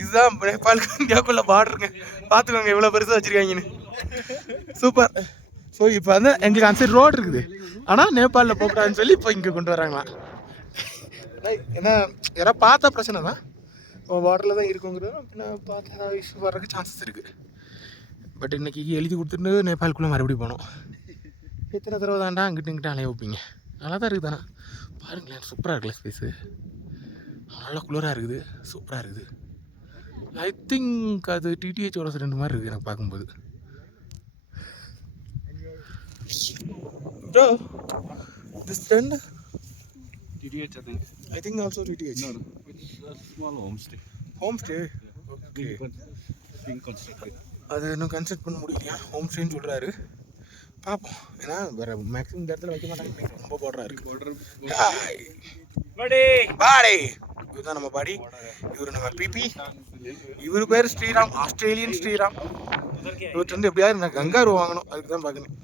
இதுதான் நேபாளுக்கு இந்தியாவுக்குள்ள பார்டருங்க. பார்த்துக்கோங்க எவ்வளோ பெருசாக வச்சுருக்காங்கன்னு. சூப்பர். ஸோ இப்போ வந்து எங்களுக்கு அந்த சைடு ரோடு இருக்குது, ஆனால் நேபாளில் போகக்கூடாதுன்னு சொல்லி இப்போ இங்கே கொண்டு வராங்களாம். ஏன்னா யாராவது பார்த்தா பிரச்சனை தான், பார்டரில் தான் இருக்குங்கிறது. பின்ன பார்த்து ஏதாவது இஷ்யூ வர்றதுக்கு சான்சஸ் இருக்குது. பட் இன்றைக்கி எழுதி கொடுத்துட்டு நேபாளுக்குள்ளே மறுபடியும் போனோம். எத்தனை தடவை தாண்டா அங்கிட்டு இங்கிட்ட அலைய வைப்பீங்க. நல்லா தான் இருக்குது தானே, பாருங்களேன் சூப்பராக இருக்குல்ல ஸ்பேஸு, நல்லா குளிராக இருக்குது, சூப்பராக இருக்குது. ஐ திங்க் அது டிடிஹெச் ஒரு ரெண்டு மாதிரி இருக்குது எனக்கு பார்க்கும்போது. Bro, this tent? TTH, I think. I think also TTH. No, it's a small homestay. Homestay? Okay. Being constructed. அது இன்னும் கன்ஸ்ட்ரக்ட் பண்ண முடியலையா, ஹோம் ஸ்டேன்னு சொல்கிறாரு. பார்ப்போம், ஏன்னா வேறு மேக்ஸிமம் இந்த இடத்துல வைக்க மாட்டாங்க, ரொம்ப பார்டராக இருக்குது. பாடி இதுதான் நம்ம பாடி, இவர் நம்ம பிபி, இவர் பேர் ஸ்ரீராம், ஆஸ்திரேலியன் ஸ்ரீராம். இவர்கிட்ட வந்து எப்படியாவது நான் கங்காரு வாங்கணும், அதுக்கு தான் பார்க்கணும்.